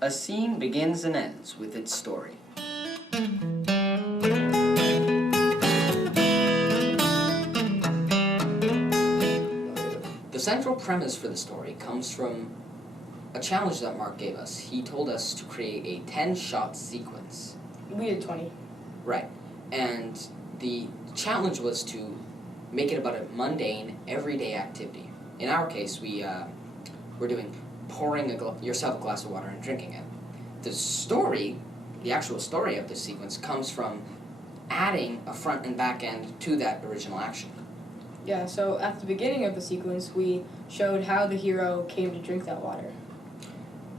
A scene begins and ends with its story. The central premise for the story comes from a challenge that Mark gave us. He told us to create a 10-shot sequence. We did 20. Right. And the challenge was to make it about a mundane, everyday activity. In our case, we're doing pouring yourself a glass of water and drinking it. The story, the actual story of this sequence, comes from adding a front and back end to that original action. Yeah, so at the beginning of the sequence, we showed how the hero came to drink that water.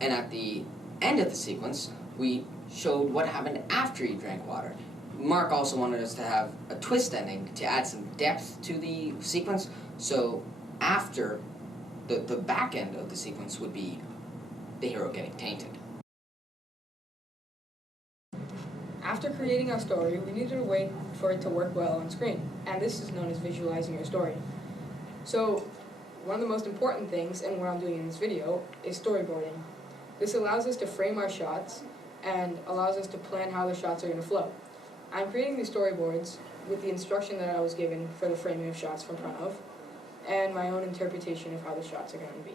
And at the end of the sequence, we showed what happened after he drank water. Mark also wanted us to have a twist ending to add some depth to the sequence, so after the back end of the sequence would be the hero getting tainted. After creating our story, we needed a way for it to work well on screen, and this is known as visualizing your story. So, one of the most important things, and what I'm doing in this video, is storyboarding. This allows us to frame our shots and allows us to plan how the shots are going to flow. I'm creating these storyboards with the instruction that I was given for the framing of shots from front of, and my own interpretation of how the shots are going to be.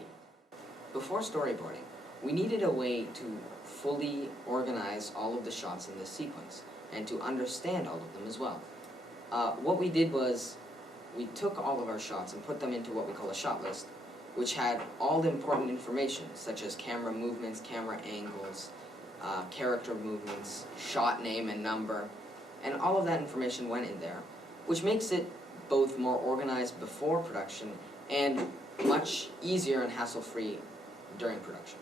Before storyboarding, we needed a way to fully organize all of the shots in this sequence, and to understand all of them as well. What we did was, we took all of our shots and put them into what we call a shot list, which had all the important information, such as camera movements, camera angles, character movements, shot name and number, and all of that information went in there, which makes it both more organized before production and much easier and hassle-free during production.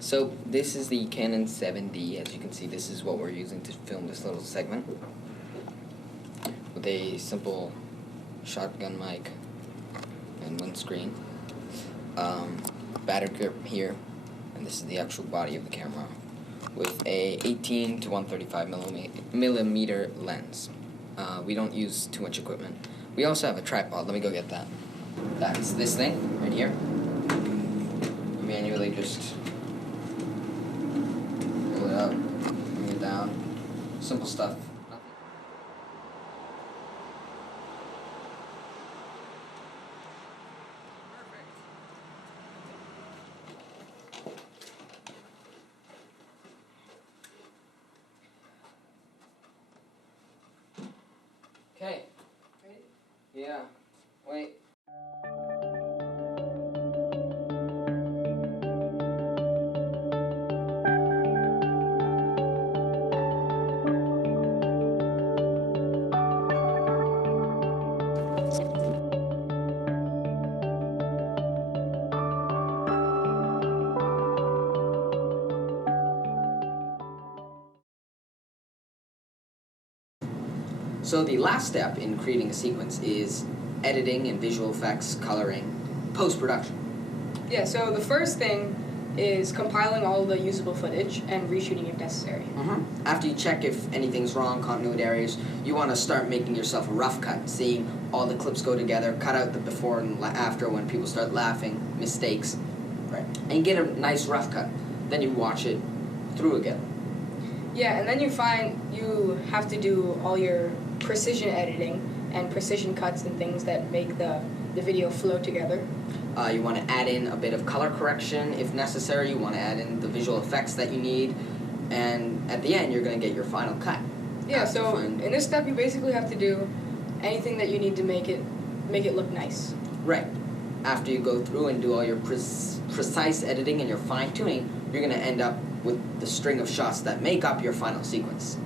So this is the Canon 7D. As you can see, this is what we're using to film this little segment with a simple shotgun mic and one screen, battery grip here, and this is the actual body of the camera with a 18 to 135 millimeter lens. We don't use too much equipment. We also have a tripod. Let me go get that. That's this thing right here. You manually just pull it up, bring it down. Simple stuff. Okay. Ready? Yeah. Wait. So the last step in creating a sequence is editing and visual effects, coloring, post-production. Yeah, so the first thing is compiling all the usable footage and reshooting if necessary. After you check if anything's wrong, continuity areas, you want to start making yourself a rough cut, seeing all the clips go together, cut out the before and after when people start laughing, mistakes, right? And get a nice rough cut. Then you watch it through again. Yeah, and then you find you have to do all your precision editing and precision cuts and things that make the video flow together. You want to add in a bit of color correction if necessary. You want to add in the visual effects that you need. And at the end, you're going to get your final cut. Yeah, so in this step, you basically have to do anything that you need to make it look nice. Right. After you go through and do all your precise editing and your fine-tuning, you're going to end up with the string of shots that make up your final sequence.